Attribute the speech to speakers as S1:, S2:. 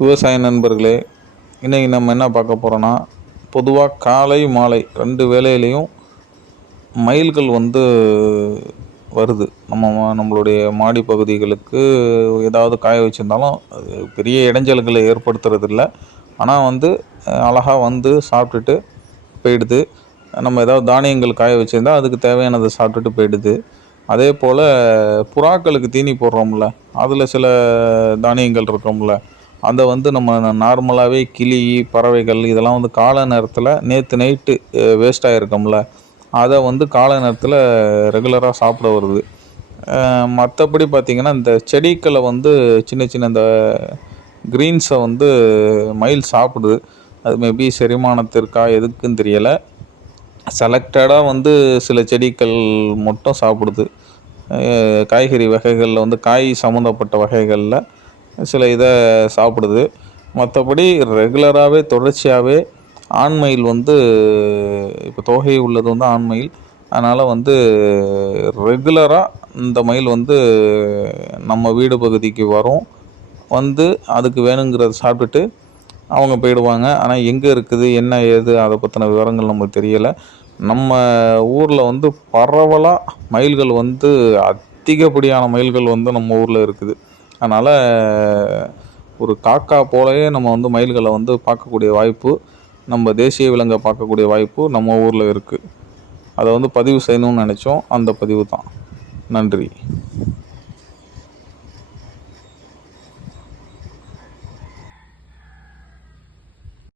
S1: விவசாய நண்பர்களே இன்றைக்கி நம்ம என்ன பார்க்க போகிறோன்னா பொதுவாக காலை மாலை ரெண்டு வேளையிலையும் மயில்கள் வந்து வருது. நம்ம நம்மளுடைய மாடி பகுதிகளுக்கு ஏதாவது காய வச்சுருந்தாலும் அது பெரிய இடைஞ்சல்களை ஏற்படுத்துறதில்ல. ஆனால் வந்து அழகாக வந்து சாப்பிட்டுட்டு போயிடுது. நம்ம ஏதாவது தானியங்கள் காய வச்சுருந்தா அதுக்கு தேவையானதை சாப்பிட்டுட்டு போயிடுது. அதே போல் புறாக்களுக்கு தீனி போடுறோம்ல அதில் சில தானியங்கள் இருக்கோம்ல அதை வந்து நம்ம நார்மலாகவே கிளி பறவைகள் இதெல்லாம் வந்து காலை நேரத்தில் நேற்று நைட்டு வேஸ்ட் ஆகிருக்கோம்ல அதை வந்து காலை நேரத்தில் ரெகுலராக சாப்பிட வருது. மற்றபடி பார்த்திங்கன்னா இந்த செடிகளை வந்து சின்ன சின்ன இந்த க்ரீன்ஸை வந்து மயில் சாப்பிடுது. அது மேபி செரிமானத்திற்கா எதுக்குன்னு தெரியலை. செலக்டடாக வந்து சில செடிகள் மட்டும் சாப்பிடுது. காய்கறி வகைகளில் வந்து காய் சம்மந்தப்பட்ட வகைகளில் சில இதை சாப்பிடுது. மற்றபடி ரெகுலராகவே தொடர்ச்சியாகவே ஆண்மயில் வந்து இப்போ தொகை உள்ளது வந்து ஆண்மயில். அதனால் வந்து ரெகுலராக இந்த மயில் வந்து நம்ம வீடு பகுதிக்கு வரும். வந்து அதுக்கு வேணுங்கிறத சாப்பிட்டுட்டு அவங்க போயிடுவாங்க. ஆனால் எங்கே இருக்குது என்ன ஏது அதை பற்றின விவரங்கள் நம்மளுக்கு தெரியலை. நம்ம ஊரில் வந்து பரவலாக மயில்கள் வந்து அதிகப்படியான மயில்கள் வந்து நம்ம ஊரில் இருக்குது. அதனால் ஒரு காக்கா போலவே நம்ம வந்து மயில்களை வந்து பார்க்கக்கூடிய வாய்ப்பு நம்ம தேசிய விலங்கை பார்க்கக்கூடிய வாய்ப்பு நம்ம ஊரில் இருக்குது அதை வந்து பதிவு செய்யணும்னு நினச்சோம். அந்த பதிவு தான். நன்றி.